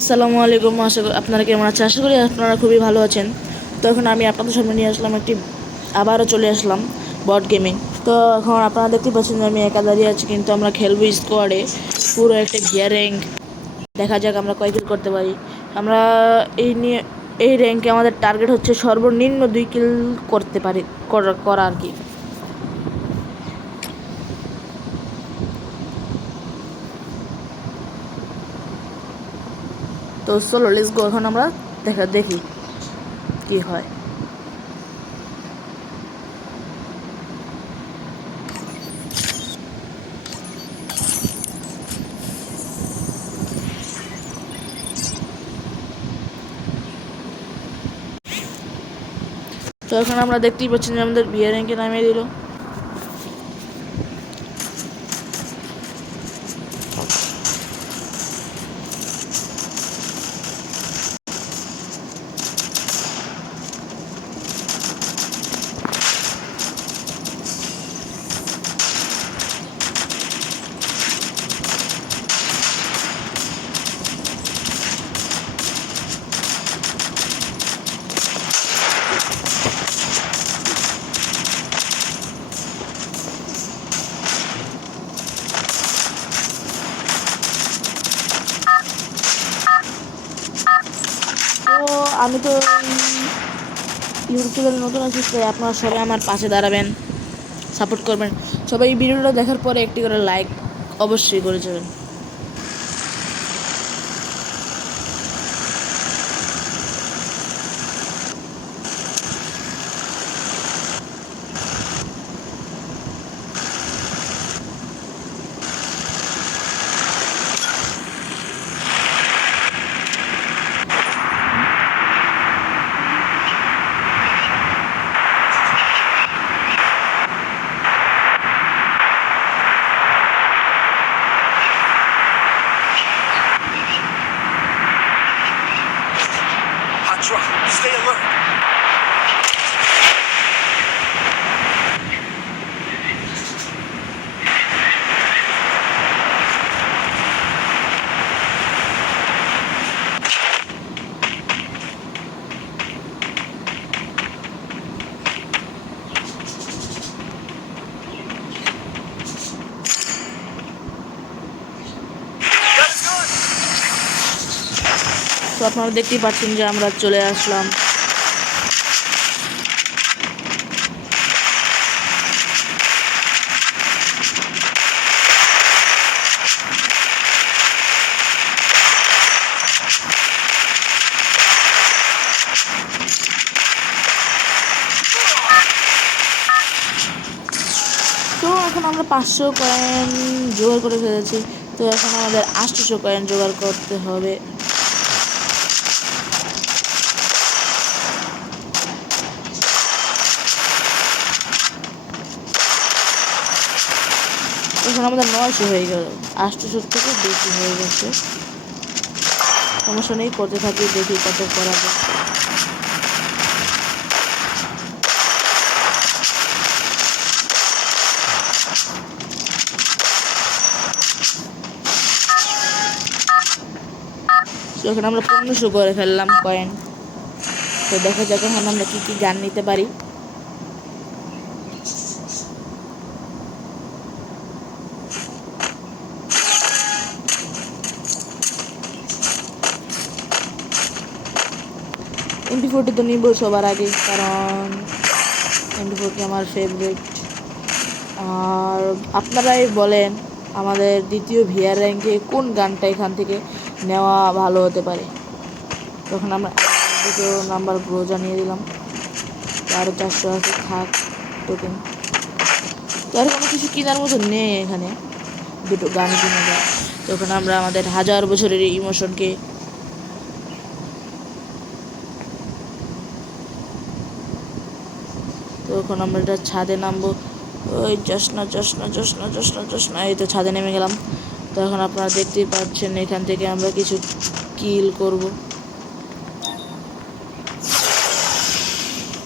আসসালামু আলাইকুম। আশা করি আপনারা কেমন আছেন। আশা করি আপনারা খুবই ভালো আছেন। তো এখন আমি আপনাদের সামনে নিয়ে আসলাম আবারও চলে আসলাম বট গেমিং। তো এখন আপনারা দেখতে পাচ্ছেন যে আমি একা দাঁড়িয়ে আছি, কিন্তু আমরা খেলবো স্কোয়াডে পুরো একটা গিয়ার র্যাঙ্ক। দেখা যাক আমরা কয় কিল করতে পারি। আমরা এই র্যাঙ্কে আমাদের টার্গেট হচ্ছে সর্বনিম্ন 2 কিল করতে পারি করা আর কি। তো চলো লেটস গো। এখন আমরা দেখি কি হয়। তো এখন আমরা দেখতেই পাচ্ছি যে আমাদের বিয়ার র্যাঙ্কে নামিয়ে দিল। তো আমি তো ইউটিউব চ্যানেলে নতুন আছি, তাই আপনারা সবাই আমার পাশে দাঁড়াবেন, সাপোর্ট করবেন। সবাই এই ভিডিওটা দেখার পরে একটি করে লাইক অবশ্যই করে যাবেন। Hatra, stay alert. তো আপনারা দেখতেই পাচ্ছেন যে আমরা চলে আসলাম। তো এখন আমরা 500 কয়েন জোগাড় করে ফেলেছি। তো এখন আমাদের 800 কয়েন জোগাড় করতে হবে। এখন আমাদের 900 হয়ে গেল, 800 থেকে বেশি হয়ে গেছে। সমস্যা নেই, করতে থাকি, দেখি কত করা যায়। তো এখন আমরা 1500 করে ফেললাম কয়েন। তো দেখা যাক এখন আমরা কী কী গান নিতে পারি। MP40 তো নিব সবার আগে, কারণ MP40 আমার ফেভারিট। আর আপনারাই বলেন আমাদের দ্বিতীয় ভিআর র্যাঙ্কে কোন গানটা এখান থেকে নেওয়া ভালো হতে পারে। তখন আমরা দুটো নাম্বার গ্রো জানিয়ে দিলাম। আরও 400 আছে, থাক টোকেন। তো আর কোনো কিছু কেনার মতো নেই এখানে, দুটো গান কিনে দেয়। তখন আমরা আমাদের 1000 বছরের ইমোশনকে তখন আমরা এটা ছাদে নামবো। ওই জশনা এই তো ছাদে নেমে গেলাম। তো এখন আপনারা দেখতেই পাচ্ছেন এখান থেকে আমরা কিছু কিল করব।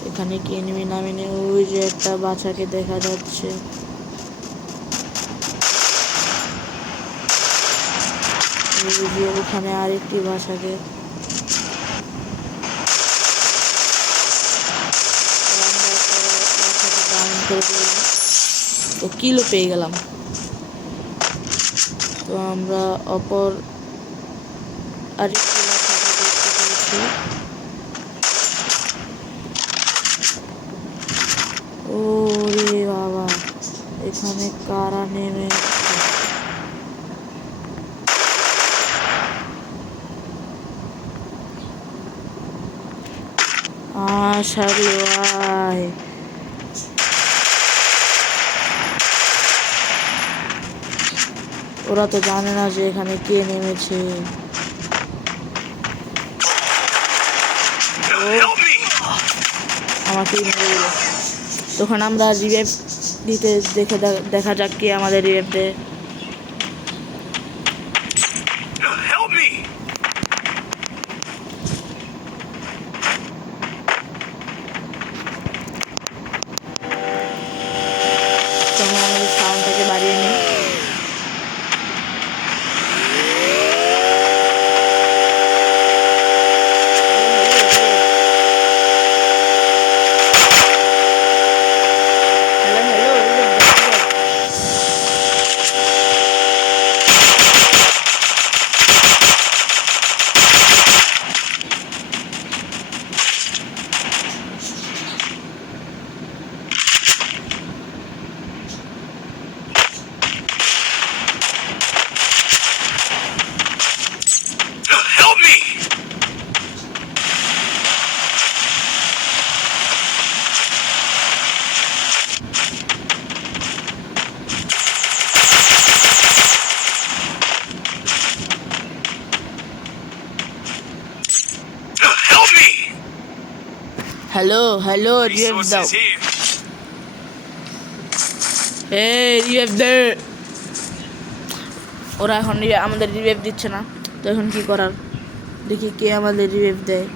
এখানে কি এনিমি নামিনি, ওই যে একটা বাচ্চাকে দেখা যাচ্ছে। এই যে ওখানে আরেকটি বাসাকে ডাউন করে দিলাম, তো কিলো পেয়ে গেলাম। তো আমরা অপর আরেকটি বাসাকে দেখতে পেয়েছি। ওরে বাবা, এখানে কারা নেমে সারি ভাই, ওরা তো জানে না যে এখানে কে নেমেছে। Help me! আমাকে মেরে দিল। তখন আমরা রিভাইভ দিতে দেখা যাক কে আমাদের রিভাইভ দেয়। Help me! তখন আমাদের সাউন্ডটাকে বাড়িয়ে নিই। Hello hello, Help me! Help me! Hello hello, revive দাও। Resources here. রিভাইভ দে। ওরা এখন আমাদের রিভাইভ দিচ্ছে না, তো এখন কি করার, দেখি কে আমাদের রিভাইভ দেয়।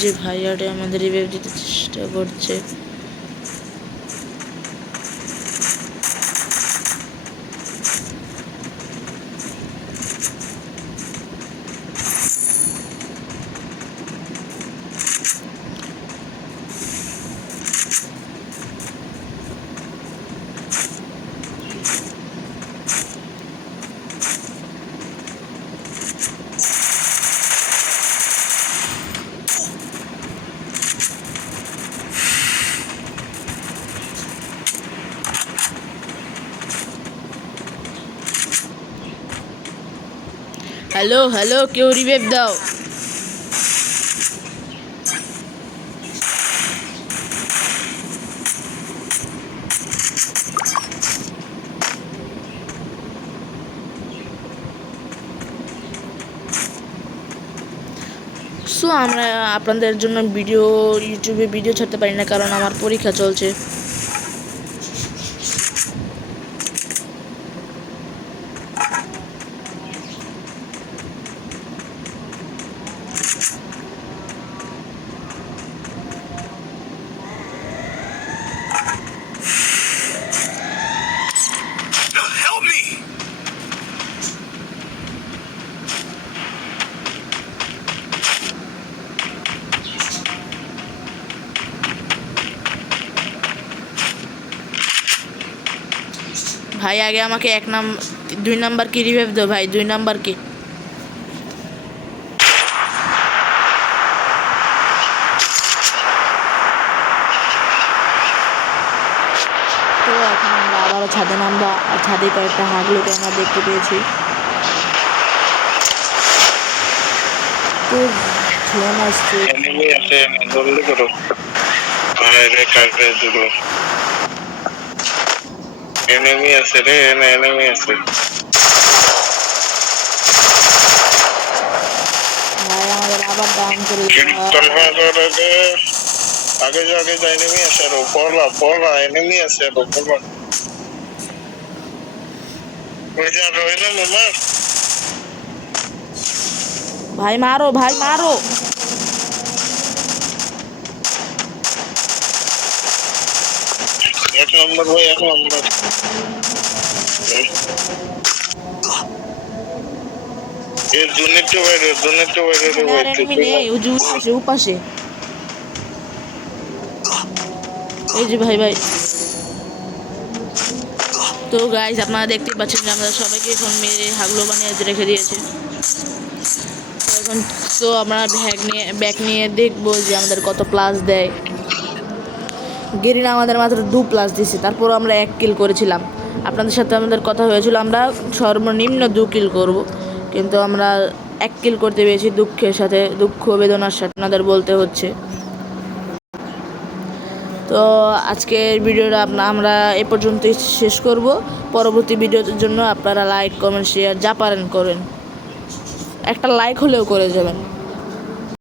যে ভাইয়াটা আমাদের রিভাইভ দিতে চেষ্টা করছে। হ্যালো হ্যালো, কেউ রিভাইভ দাও। সো আমরা আপনাদের জন্য ইউটিউবে ভিডিও ছাড়তে পারি না, কারণ আমার পরীক্ষা চলছে। Help me! ভাই আগে আমাকে 2 নাম্বার কি রিভাইভ দাও ভাই, 2 নাম্বার কি। তো এখন আমরা আবারও ছাদে নামবো, আর ছাদে কয়েকটা হাগলুকে আমরা দেখতে পেয়েছি। তো ঝোন আসছে। এনিমি আছে, জলদি করো। বাইরে কাটবে দুটো। এনিমি আছে রে, এনিমি আছে। ভাই আমাদের আবার ডাউন করে কীর্তন করে দে। আগে যা এনিমি আছে, আর পড়লা এনিমি আছে, আর পড়লা। ওই যা রইল মামা। ভাই মারো, ভাই মারো। নম্বর ভাই, 1 নম্বর। এই দুর্নীতি বাইরে এখানে আর এনিমি নেই, ওই যে উপাশে উপাশে। এই যে ভাই ভাই। তো গাইস আপনারা দেখতে পাচ্ছেন যে আমরা সবাইকে এখন মেরে হাগলো বানিয়ে রেখে দিয়েছে। তো এখন তো আমরা ব্যাগ নিয়ে দেখবো যে আমাদের কত প্লাস দেয়। গেরিনা আমাদের মাত্র 2 প্লাস দিয়েছে, তারপরও আমরা 1 কিল করেছিলাম। আপনাদের সাথে আমাদের কথা হয়েছিল আমরা সর্বনিম্ন 2 কিল করব, কিন্তু আমরা 1 কিল করতে পেরেছি। দুঃখ বেদনার সাথে আপনাদের বলতে হচ্ছে। তো আজকের ভিডিওটা আমরা এ পর্যন্তই শেষ করব। পরবর্তী ভিডিওর জন্য আপনারা লাইক, কমেন্ট, শেয়ার যা পারেন করেন। একটা লাইক হলেও করে যাবেন।